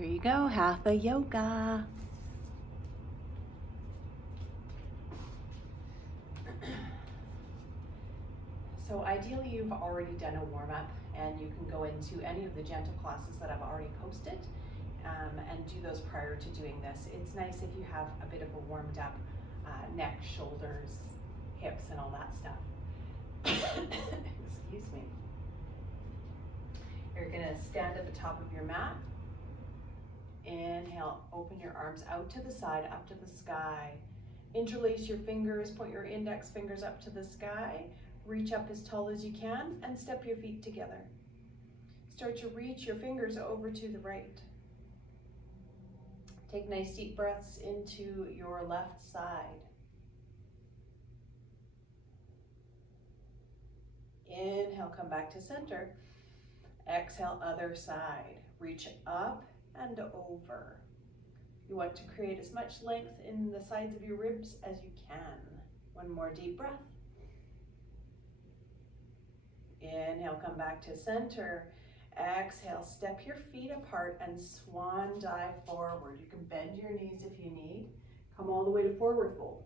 Here you go, Hatha Yoga. So ideally you've already done a warm-up and you can go into any of the gentle classes that I've already posted and do those prior to doing this. It's nice if you have a bit of a warmed up neck, shoulders, hips, and all that stuff. Excuse me. You're gonna stand at the top of your mat. Inhale, open your arms out to the side, up to the sky. Interlace your fingers, point your index fingers up to the sky. Reach up as tall as you can and step your feet together. Start to reach your fingers over to the right. Take nice deep breaths into your left side. Inhale, come back to center. Exhale, other side. Reach up and over. You want to create as much length in the sides of your ribs as you can. One more deep breath. Inhale, come back to center. Exhale, step your feet apart and swan dive forward. You can bend your knees if you need. Come all the way to forward fold.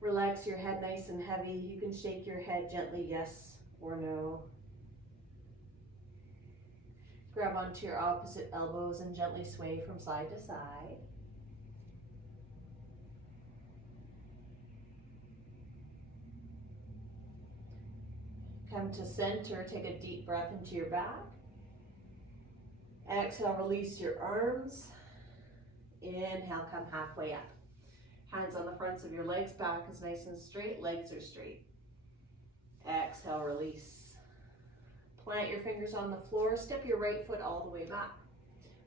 Relax your head nice and heavy. You can shake your head gently, yes or no. Grab onto your opposite elbows and gently sway from side to side. Come to center, take a deep breath into your back. Exhale, release your arms. Inhale, come halfway up. Hands on the fronts of your legs, back is nice and straight, legs are straight. Exhale, release. Plant your fingers on the floor, step your right foot all the way back.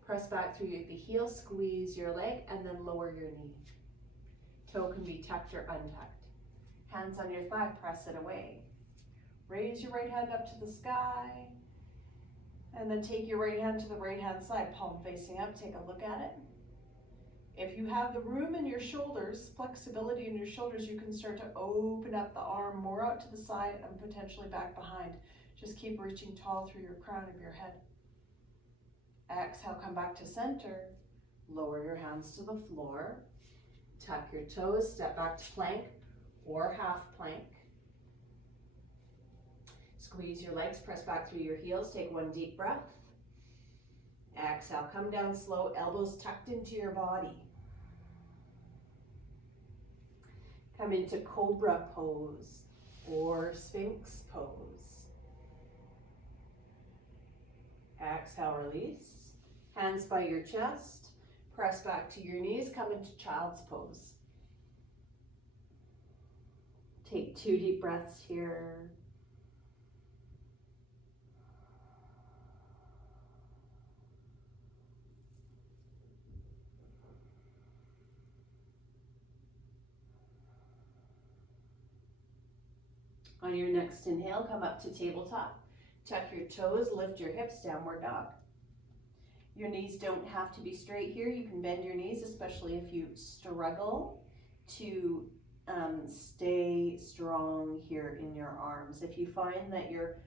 Press back through the heel, squeeze your leg, and then lower your knee. Toe can be tucked or untucked. Hands on your thigh, press it away. Raise your right hand up to the sky, and then take your right hand to the right hand side, palm facing up, take a look at it. If you have the room in your shoulders, flexibility in your shoulders, you can start to open up the arm more out to the side and potentially back behind. Just keep reaching tall through your crown of your head. Exhale, come back to center. Lower your hands to the floor. Tuck your toes, step back to plank or half plank. Squeeze your legs, press back through your heels, take one deep breath. Exhale, come down slow, elbows tucked into your body. Come into cobra pose or sphinx pose. Exhale, release. Hands by your chest, press back to your knees, come into child's pose. Take 2 deep breaths here. On your next inhale, come up to tabletop. Tuck your toes, lift your hips, downward dog. Your knees don't have to be straight here. You can bend your knees, especially if you struggle to stay strong here in your arms. If you find that your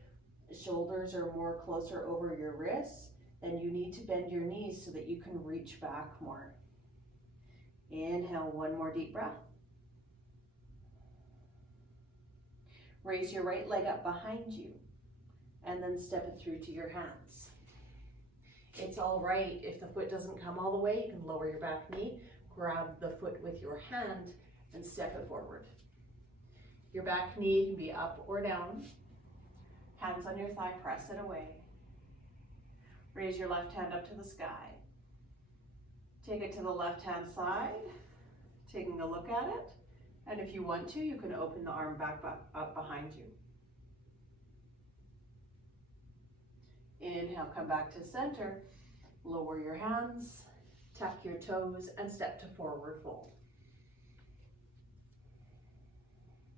shoulders are more closer over your wrists, then you need to bend your knees so that you can reach back more. Inhale, one more deep breath. Raise your right leg up behind you and then step it through to your hands. It's all right if the foot doesn't come all the way, you can lower your back knee, grab the foot with your hand and step it forward. Your back knee can be up or down. Hands on your thigh, press it away. Raise your left hand up to the sky. Take it to the left hand side, taking a look at it. And if you want to, you can open the arm back up behind you. Inhale, come back to center. Lower your hands, tuck your toes, and step to forward fold.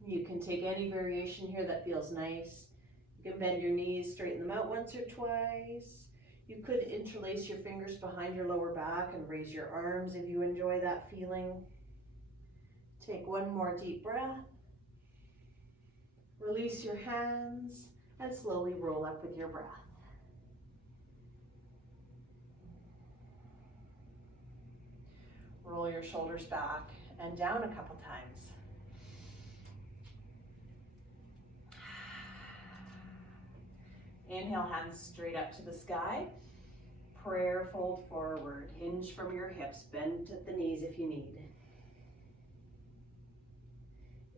You can take any variation here that feels nice. You can bend your knees, straighten them out once or twice. You could interlace your fingers behind your lower back and raise your arms if you enjoy that feeling. Take one more deep breath. Release your hands and slowly roll up with your breath. Roll your shoulders back and down a couple times. Inhale, hands straight up to the sky. Prayer, fold forward. Hinge from your hips. Bend at the knees if you need.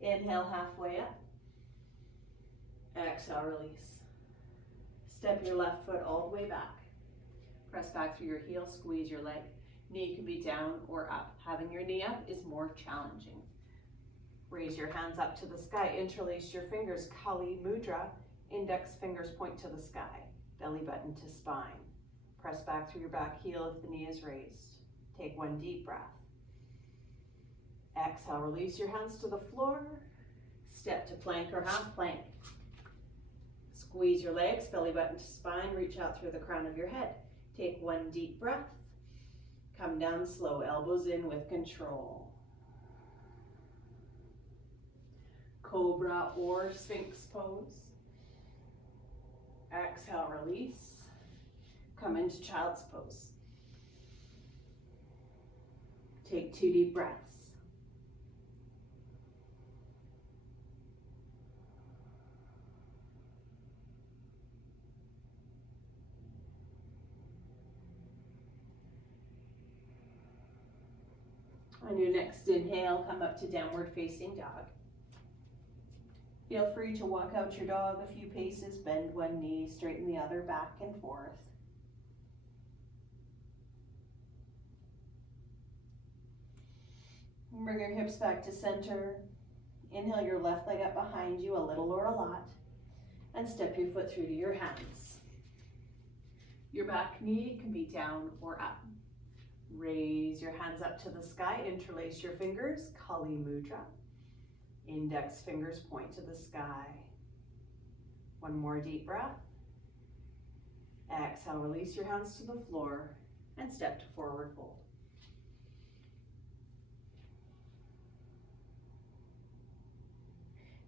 Inhale, halfway up. Exhale, release. Step your left foot all the way back. Press back through your heel, squeeze your leg. Knee can be down or up. Having your knee up is more challenging. Raise your hands up to the sky. Interlace your fingers, Kali Mudra. Index fingers point to the sky. Belly button to spine. Press back through your back heel if the knee is raised. Take one deep breath. Exhale, release your hands to the floor. Step to plank or half plank. Squeeze your legs, belly button to spine. Reach out through the crown of your head. Take one deep breath. Come down slow, elbows in with control. Cobra or Sphinx pose. Exhale, release. Come into child's pose. Take 2 deep breaths. On your next inhale, come up to downward facing dog. Feel free to walk out your dog a few paces, bend one knee, straighten the other, back and forth. Bring your hips back to center. Inhale your left leg up behind you, a little or a lot, and step your foot through to your hands. Your back knee can be down or up. Raise your hands up to the sky, interlace your fingers, Kali Mudra. Index fingers point to the sky. One more deep breath. Exhale, release your hands to the floor and step to forward fold.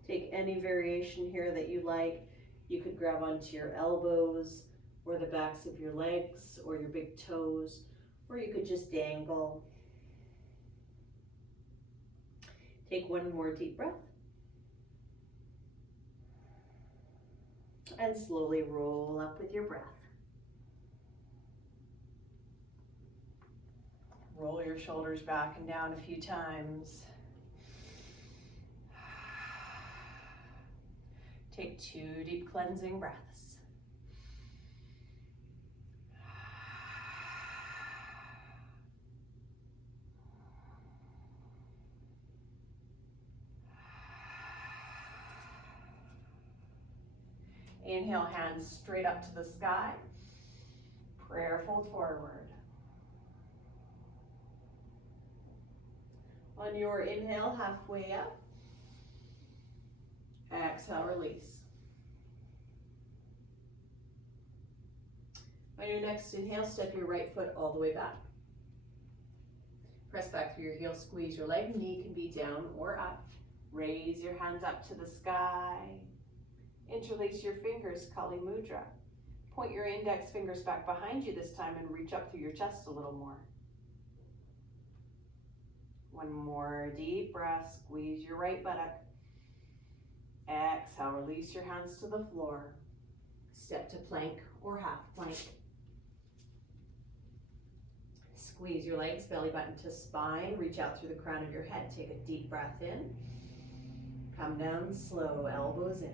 Take any variation here that you like. You could grab onto your elbows or the backs of your legs or your big toes, or you could just dangle. Take one more deep breath. And slowly roll up with your breath. Roll your shoulders back and down a few times. Take 2 deep cleansing breaths. Inhale, hands straight up to the sky. Prayer, fold forward. On your inhale, halfway up. Exhale, release. On your next inhale, step your right foot all the way back. Press back through your heel, squeeze your leg. Knee can be down or up. Raise your hands up to the sky. Interlace your fingers, Kali Mudra. Point your index fingers back behind you this time and reach up through your chest a little more. One more deep breath, squeeze your right buttock. Exhale, release your hands to the floor. Step to plank or half plank. Squeeze your legs, belly button to spine. Reach out through the crown of your head. Take a deep breath in. Come down slow, elbows in.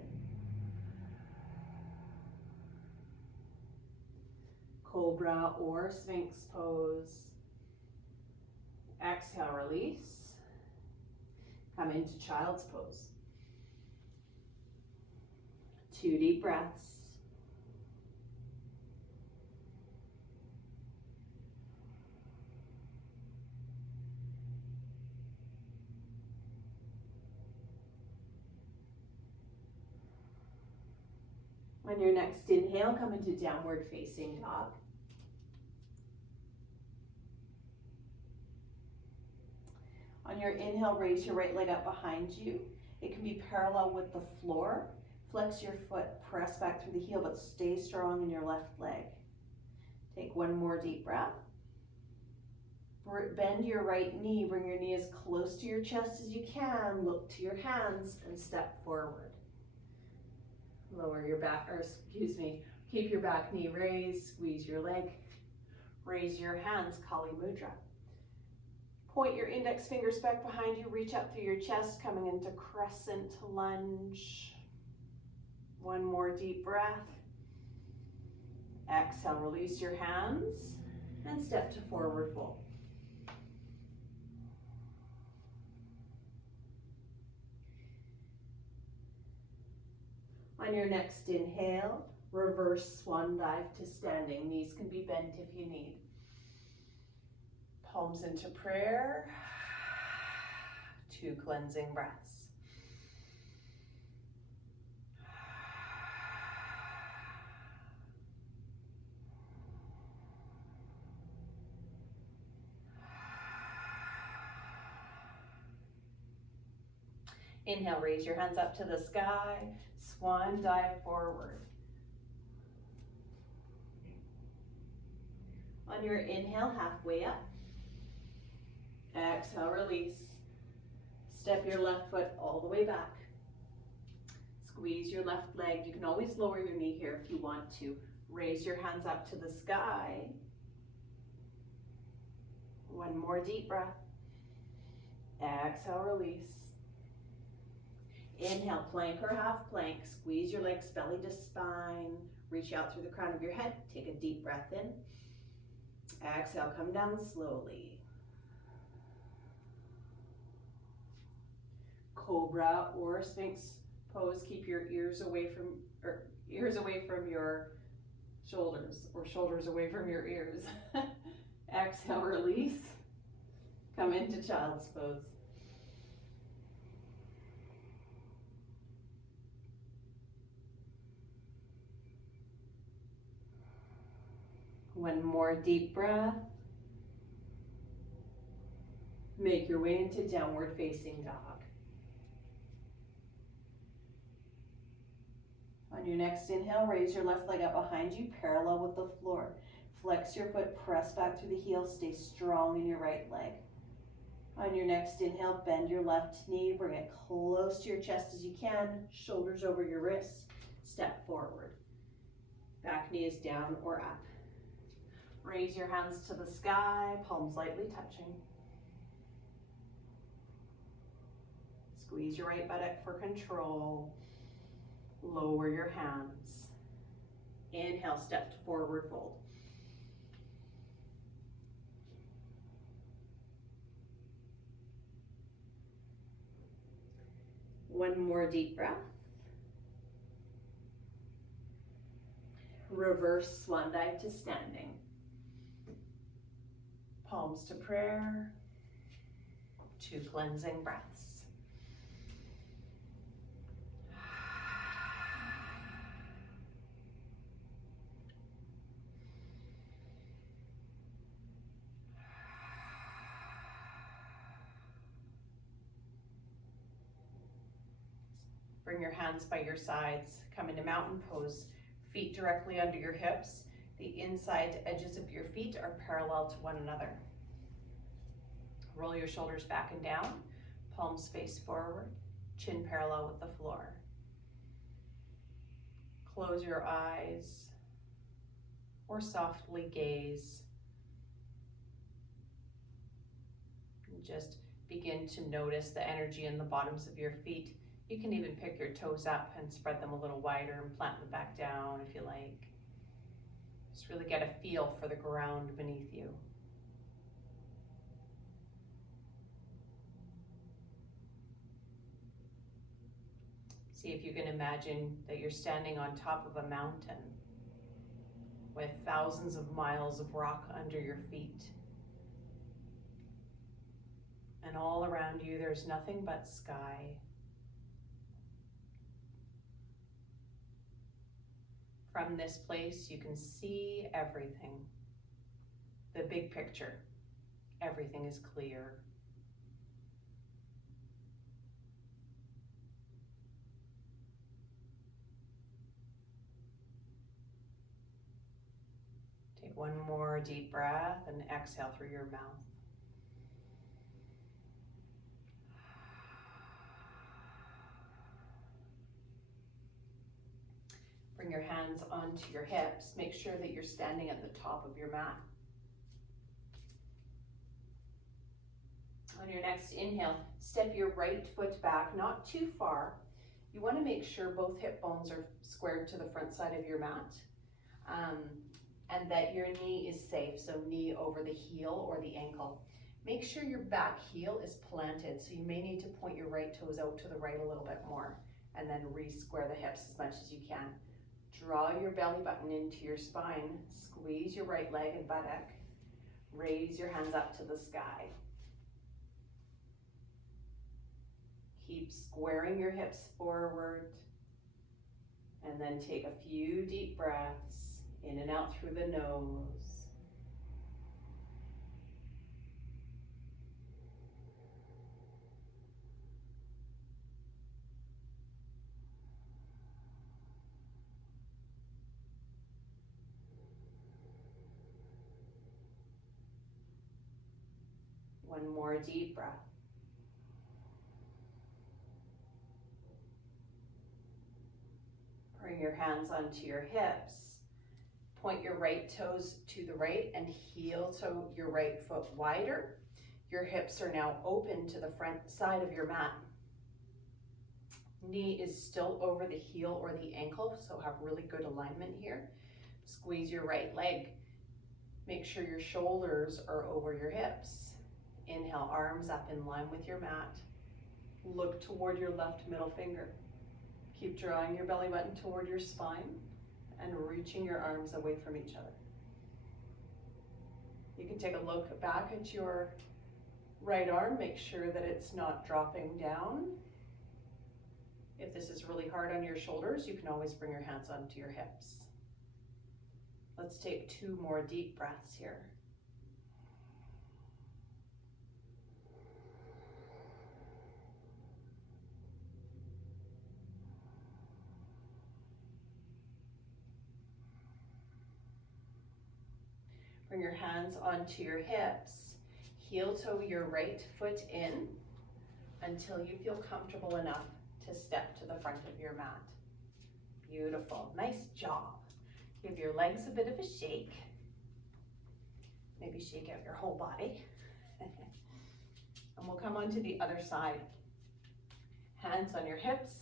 Cobra or Sphinx pose. Exhale, release. Come into child's pose. 2 deep breaths. On your next inhale, come into downward facing dog. On your inhale, raise your right leg up behind you. It can be parallel with the floor. Flex your foot, press back through the heel, but stay strong in your left leg. Take one more deep breath. Bend your right knee, bring your knee as close to your chest as you can, look to your hands and step forward. Lower your back, or excuse me, keep your back knee raised, squeeze your leg, raise your hands, Kali Mudra. Point your index fingers back behind you, reach up through your chest, coming into crescent lunge. One more deep breath. Exhale, release your hands and step to forward fold. On your next inhale, reverse swan dive to standing. Knees can be bent if you need. Palms into prayer. 2 cleansing breaths. Inhale, raise your hands up to the sky. Swan dive forward. On your inhale, halfway up. Exhale, release. Step your left foot all the way back. Squeeze your left leg. You can always lower your knee here if you want to. Raise your hands up to the sky. One more deep breath. Exhale, release. Inhale, plank or half plank. Squeeze your legs belly to spine. Reach out through the crown of your head. Take a deep breath in. Exhale, come down slowly. Cobra or Sphinx pose. Keep your ears away from your shoulders, or shoulders away from your ears. Exhale, release. Come into child's pose. One more deep breath. Make your way into downward facing dog. On your next inhale, raise your left leg up behind you, parallel with the floor. Flex your foot, press back through the heel, stay strong in your right leg. On your next inhale, bend your left knee, bring it close to your chest as you can, shoulders over your wrists, step forward. Back knee is down or up. Raise your hands to the sky, palms lightly touching. Squeeze your right buttock for control. Lower your hands. Inhale, step to forward fold. One more deep breath. Reverse swan dive to standing. Palms to prayer. 2 cleansing breaths. Bring your hands by your sides. Come into mountain pose. Feet directly under your hips. The inside edges of your feet are parallel to one another. Roll your shoulders back and down. Palms face forward. Chin parallel with the floor. Close your eyes or softly gaze. And just begin to notice the energy in the bottoms of your feet. You can even pick your toes up and spread them a little wider and plant them back down if you like. Just really get a feel for the ground beneath you. See if you can imagine that you're standing on top of a mountain with thousands of miles of rock under your feet. And all around you, there's nothing but sky. From this place, you can see everything. The big picture. Everything is clear. Take one more deep breath and exhale through your mouth. Bring your hands onto your hips. Make sure that you're standing at the top of your mat. On your next inhale, step your right foot back, not too far. You want to make sure both hip bones are squared to the front side of your mat, and that your knee is safe, so knee over the heel or the ankle. Make sure your back heel is planted, so you may need to point your right toes out to the right a little bit more, and then re-square the hips as much as you can. Draw your belly button into your spine, squeeze your right leg and buttock, raise your hands up to the sky. Keep squaring your hips forward, and then take a few deep breaths in and out through the nose. One more deep breath. Bring your hands onto your hips. Point your right toes to the right and heel toe your right foot wider. Your hips are now open to the front side of your mat. Knee is still over the heel or the ankle, so have really good alignment here. Squeeze your right leg. Make sure your shoulders are over your hips. Inhale, arms up in line with your mat. Look toward your left middle finger. Keep drawing your belly button toward your spine and reaching your arms away from each other. You can take a look back at your right arm. Make sure that it's not dropping down. If this is really hard on your shoulders, you can always bring your hands onto your hips. Let's take 2 more deep breaths here. Bring your hands onto your hips. Heel toe your right foot in until you feel comfortable enough to step to the front of your mat. Beautiful, nice job. Give your legs a bit of a shake. Maybe shake out your whole body. And we'll come on to the other side. Hands on your hips.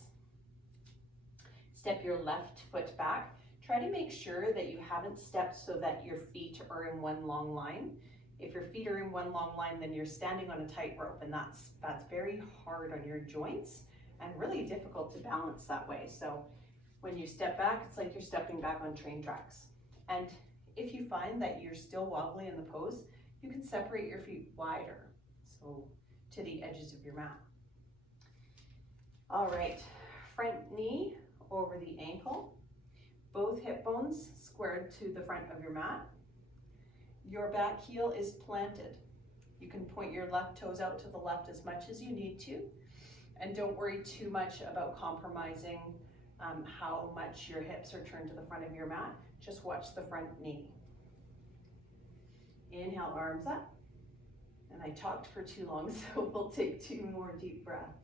Step your left foot back. Try to make sure that you haven't stepped so that your feet are in one long line. If your feet are in one long line, then you're standing on a tightrope, and that's very hard on your joints and really difficult to balance that way. So when you step back, it's like you're stepping back on train tracks. And if you find that you're still wobbly in the pose, you can separate your feet wider, so to the edges of your mat. All right, front knee over the ankle. Both hip bones squared to the front of your mat. Your back heel is planted. You can point your left toes out to the left as much as you need to, and don't worry too much about compromising how much your hips are turned to the front of your mat. Just watch the front knee. Inhale, arms up. And I talked for too long, so we'll take 2 more deep breaths.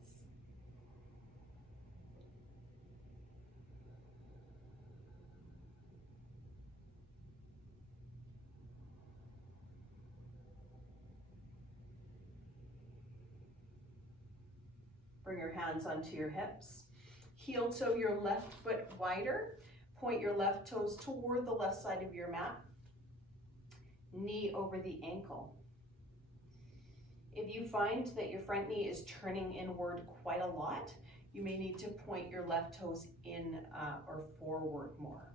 Bring your hands onto your hips. Heel toe your left foot wider. Point your left toes toward the left side of your mat. Knee over the ankle. If you find that your front knee is turning inward quite a lot, you may need to point your left toes in or forward more.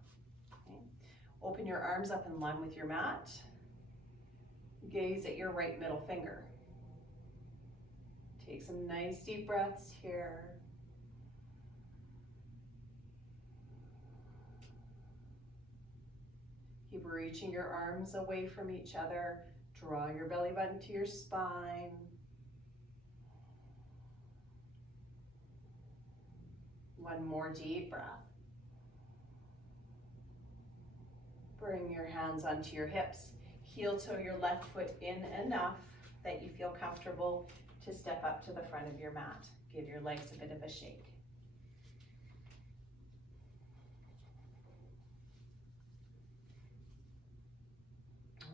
Okay. Open your arms up in line with your mat. Gaze at your right middle finger. Take some nice deep breaths here. Keep reaching your arms away from each other. Draw your belly button to your spine. One more deep breath. Bring your hands onto your hips. Heel toe your left foot in enough that you feel comfortable to step up to the front of your mat. Give your legs a bit of a shake.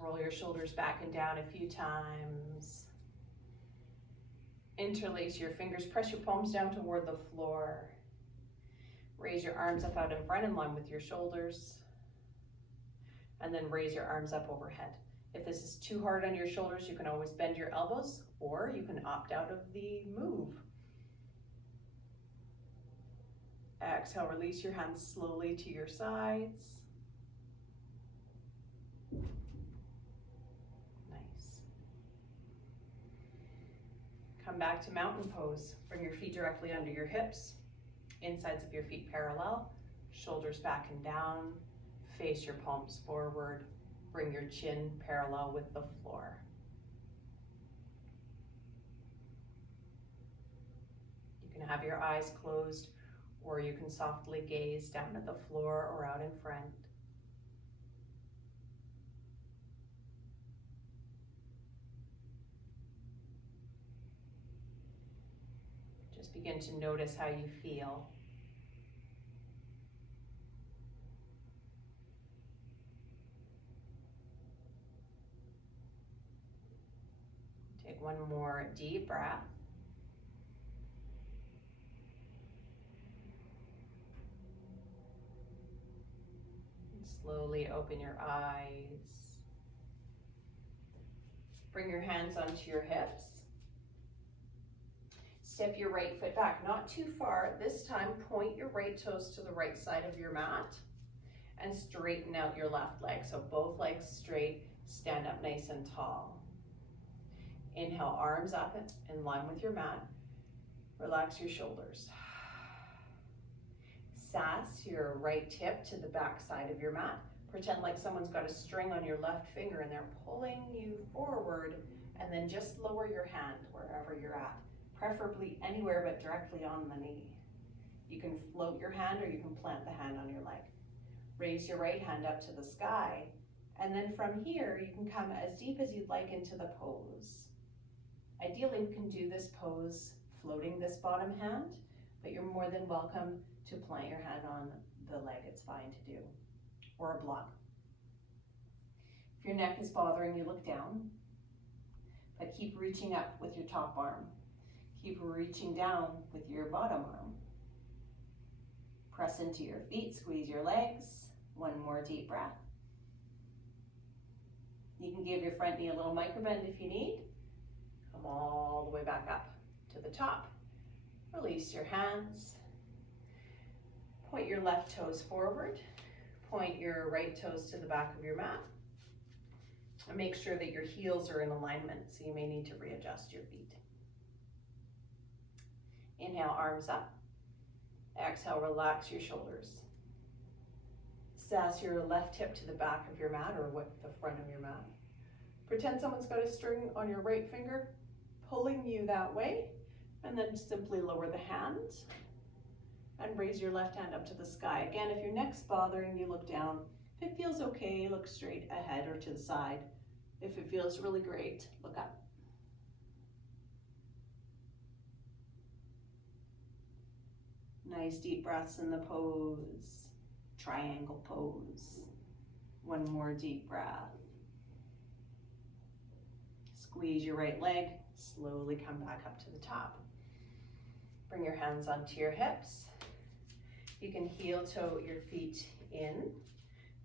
Roll your shoulders back and down a few times. Interlace your fingers, press your palms down toward the floor. Raise your arms up out in front in line with your shoulders. And then raise your arms up overhead. If this is too hard on your shoulders, you can always bend your elbows, or you can opt out of the move. Exhale, release your hands slowly to your sides. Nice. Come back to mountain pose. Bring your feet directly under your hips, insides of your feet parallel, shoulders back and down, face your palms forward, bring your chin parallel with the floor. You can have your eyes closed, or you can softly gaze down at the floor or out in front. Just begin to notice how you feel. Take one more deep breath. Slowly open your eyes. Bring your hands onto your hips. Step your right foot back, not too far. This time, point your right toes to the right side of your mat and straighten out your left leg. So both legs straight, stand up nice and tall. Inhale, arms up in line with your mat. Relax your shoulders. Sass your right hip to the back side of your mat. Pretend like someone's got a string on your left finger and they're pulling you forward, and then just lower your hand wherever you're at, preferably anywhere but directly on the knee. You can float your hand or you can plant the hand on your leg. Raise your right hand up to the sky, and then from here you can come as deep as you'd like into the pose. Ideally, we can do this pose floating this bottom hand, but you're more than welcome to plant your hand on the leg. It's fine to do, or a block. If your neck is bothering you, look down, but keep reaching up with your top arm. Keep reaching down with your bottom arm. Press into your feet, squeeze your legs. One more deep breath. You can give your front knee a little microbend if you need. Come all the way back up to the top. Release your hands. Point your left toes forward. Point your right toes to the back of your mat. And make sure that your heels are in alignment, so you may need to readjust your feet. Inhale, arms up. Exhale, relax your shoulders. Sass your left hip to the back of your mat or with the front of your mat. Pretend someone's got a string on your right finger, pulling you that way, and then simply lower the hand and raise your left hand up to the sky. Again, if your neck's bothering you, look down. If it feels okay, look straight ahead or to the side. If it feels really great, look up. Nice deep breaths in the pose, triangle pose. One more deep breath. Squeeze your right leg, slowly come back up to the top. Bring your hands onto your hips. You can heel toe your feet in,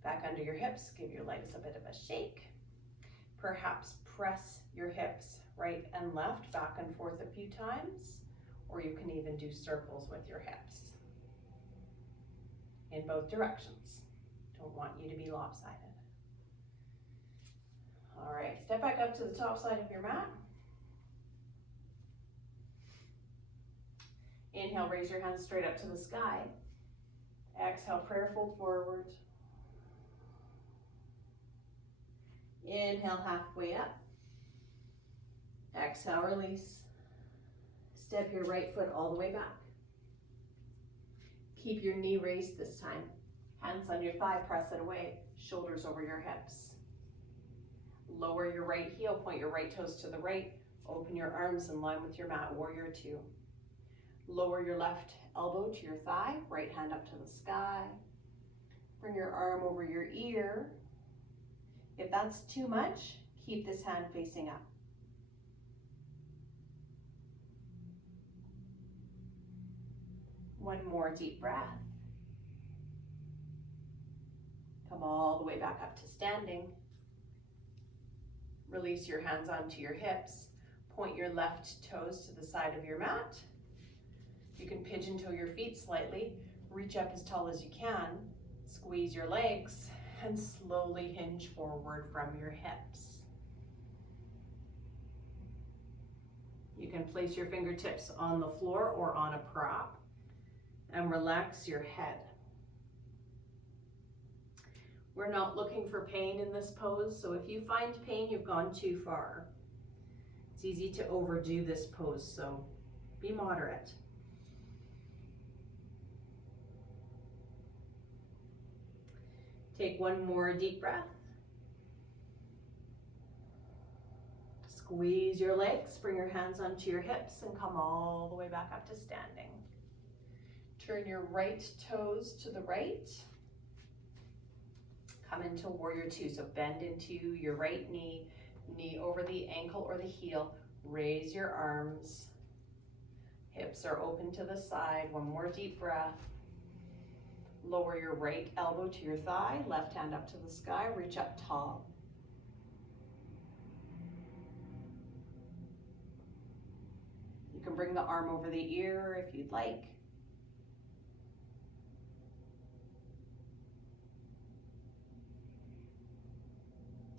back under your hips, give your legs a bit of a shake. Perhaps press your hips right and left, back and forth a few times, or you can even do circles with your hips in both directions. Don't want you to be lopsided. All right, step back up to the top side of your mat. Inhale, raise your hands straight up to the sky. Exhale, prayer fold forward. Inhale, halfway up. Exhale, release. Step your right foot all the way back. Keep your knee raised this time. Hands on your thigh, press it away. Shoulders over your hips. Lower your right heel, point your right toes to the right. Open your arms in line with your mat, warrior two. Lower your left elbow to your thigh, right hand up to the sky. Bring your arm over your ear. If that's too much, keep this hand facing up. One more deep breath. Come all the way back up to standing. Release your hands onto your hips. Point your left toes to the side of your mat. You can pigeon toe your feet slightly. Reach up as tall as you can. Squeeze your legs and slowly hinge forward from your hips. You can place your fingertips on the floor or on a prop and relax your head. We're not looking for pain in this pose, so if you find pain, you've gone too far. It's easy to overdo this pose, so be moderate. Take one more deep breath. Squeeze your legs, bring your hands onto your hips and come all the way back up to standing. Turn your right toes to the right. Come into warrior two, so bend into your right knee, knee over the ankle or the heel. Raise your arms. Hips are open to the side. One more deep breath. Lower your right elbow to your thigh, left hand up to the sky, reach up tall. You can bring the arm over the ear if you'd like.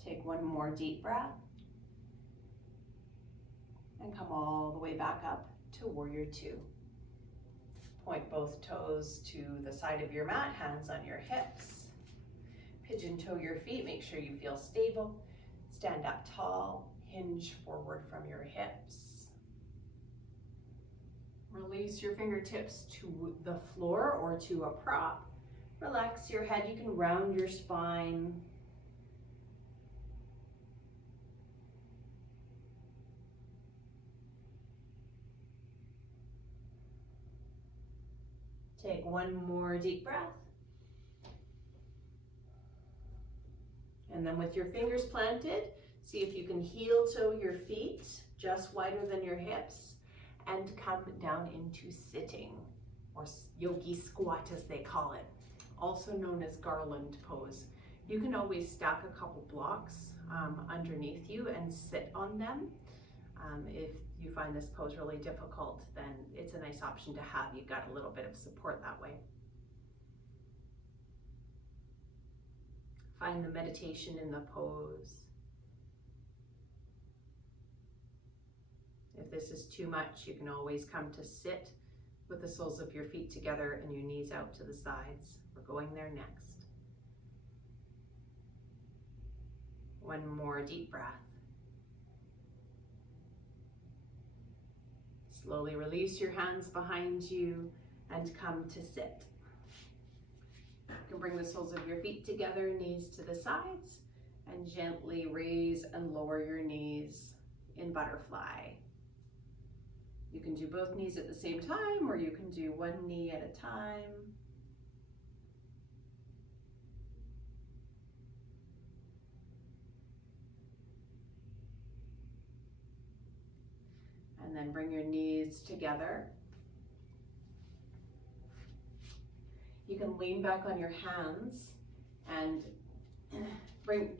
Take one more deep breath and come all the way back up to warrior two. Point both toes to the side of your mat, hands on your hips. Pigeon toe your feet, make sure you feel stable. Stand up tall, hinge forward from your hips. Release your fingertips to the floor or to a prop. Relax your head, you can round your spine. Take one more deep breath. And then with your fingers planted, see if you can heel toe your feet just wider than your hips and come down into sitting, or yogi squat as they call it, also known as garland pose. You can always stack a couple blocks underneath you and sit on them. If you find this pose really difficult, then it's a nice option to have. You've got a little bit of support that way. Find the meditation in the pose. If this is too much, you can always come to sit with the soles of your feet together and your knees out to the sides. We're going there next. One more deep breath. Slowly release your hands behind you and come to sit. You can bring the soles of your feet together, knees to the sides, and gently raise and lower your knees in butterfly. You can do both knees at the same time, or you can do one knee at a time. And then bring your knees together. You can lean back on your hands and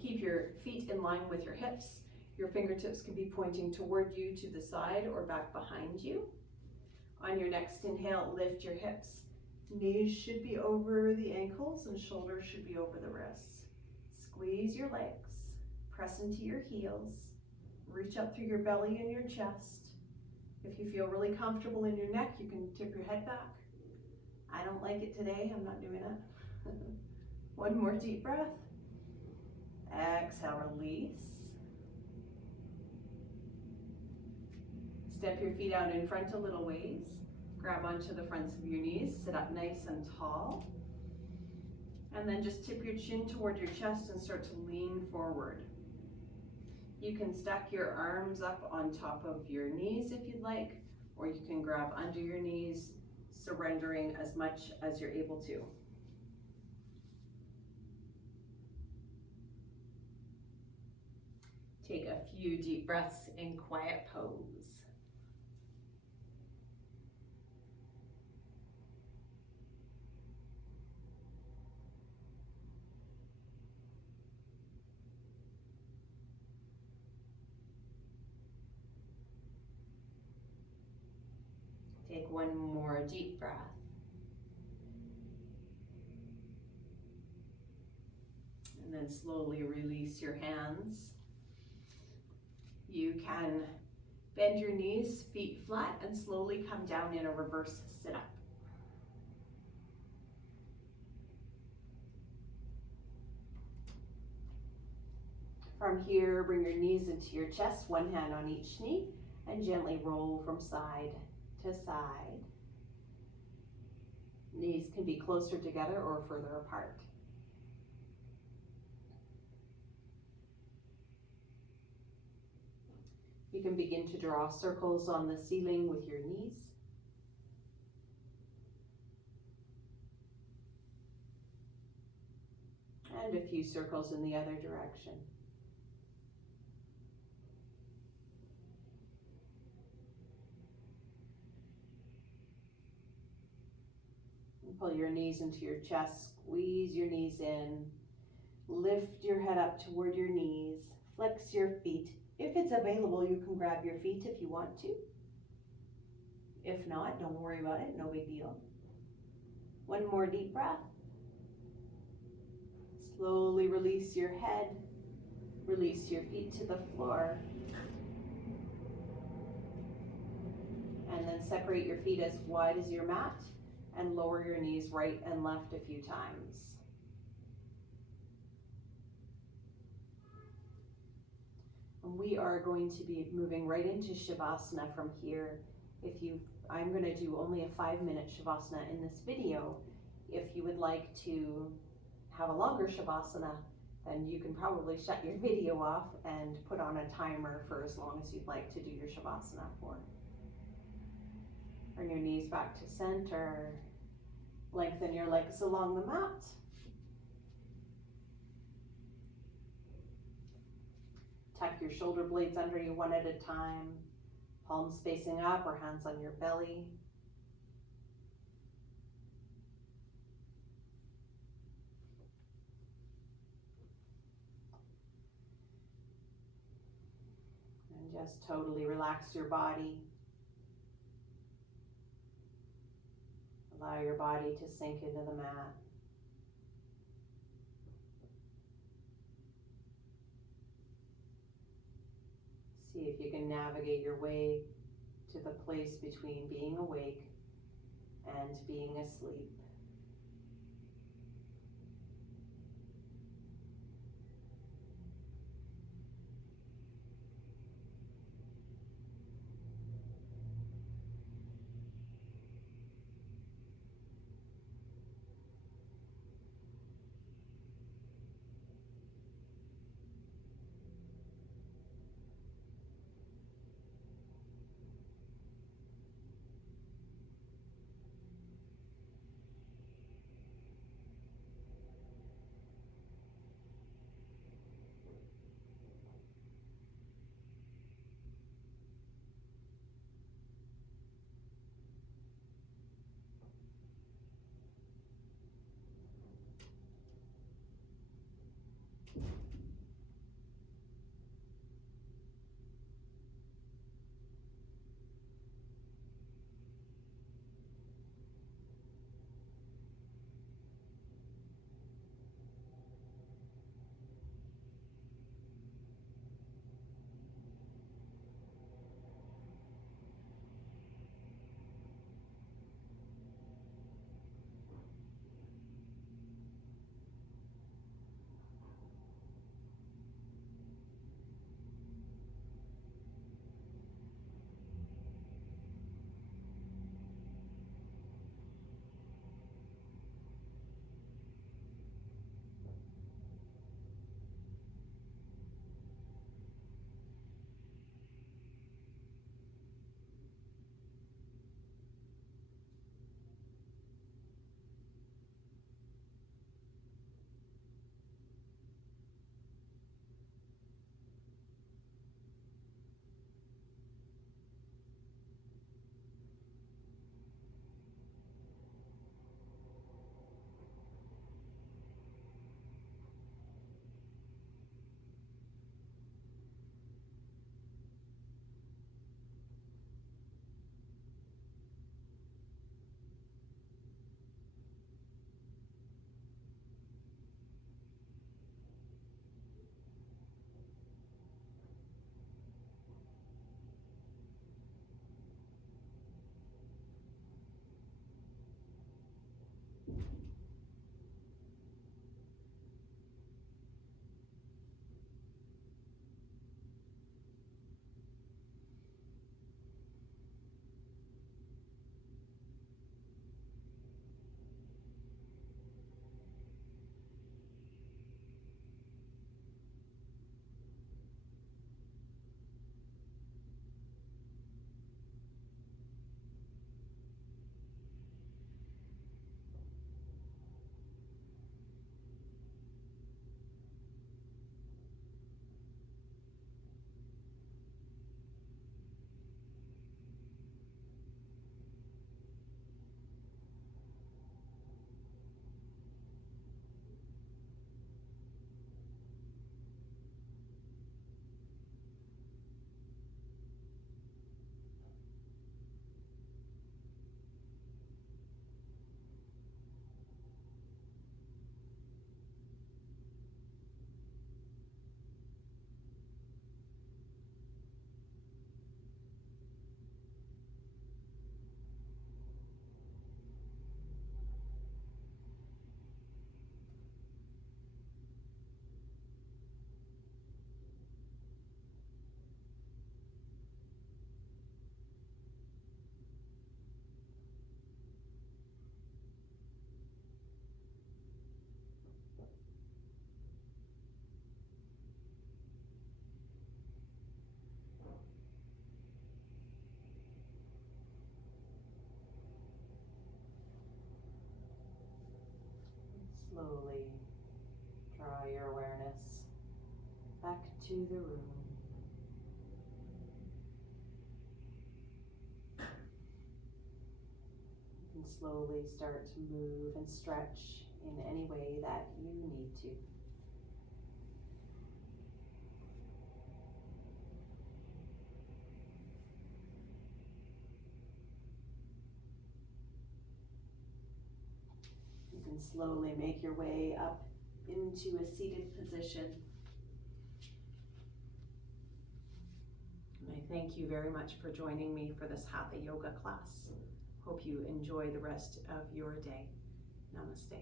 keep your feet in line with your hips. Your fingertips can be pointing toward you to the side or back behind you. On your next inhale, lift your hips. Knees should be over the ankles and shoulders should be over the wrists. Squeeze your legs, press into your heels, reach up through your belly and your chest. If you feel really comfortable in your neck, you can tip your head back. I don't like it today, I'm not doing it. One more deep breath. Exhale, release. Step your feet out in front a little ways. Grab onto the fronts of your knees, sit up nice and tall. And then just tip your chin toward your chest and start to lean forward. You can stack your arms up on top of your knees if you'd like, or you can grab under your knees, surrendering as much as you're able to. Take a few deep breaths in quiet pose. Take one more deep breath. And then slowly release your hands. You can bend your knees, feet flat, and slowly come down in a reverse sit-up. From here, bring your knees into your chest, one hand on each knee, and gently roll from side to side. Knees can be closer together or further apart. You can begin to draw circles on the ceiling with your knees. And a few circles in the other direction. And pull your knees into your chest, squeeze your knees in, lift your head up toward your knees, flex your feet. If it's available, you can grab your feet if you want to. If not, don't worry about it, no big deal. One more deep breath. Slowly release your head, release your feet to the floor. And then separate your feet as wide as your mat and lower your knees right and left a few times. And we are going to be moving right into Shavasana from here. I'm going to do only a 5-minute Shavasana in this video. If you would like to have a longer Shavasana, then you can probably shut your video off and put on a timer for as long as you'd like to do your Shavasana for. Bring your knees back to center. Lengthen your legs along the mat. Tuck your shoulder blades under you one at a time, palms facing up or hands on your belly. And just totally relax your body. Allow your body to sink into the mat. See if you can navigate your way to the place between being awake and being asleep. Slowly draw your awareness back to the room. You can slowly start to move and stretch in any way that you need to. You can slowly make your way up into a seated position. And I thank you very much for joining me for this Hatha yoga class. Hope you enjoy the rest of your day. Namaste.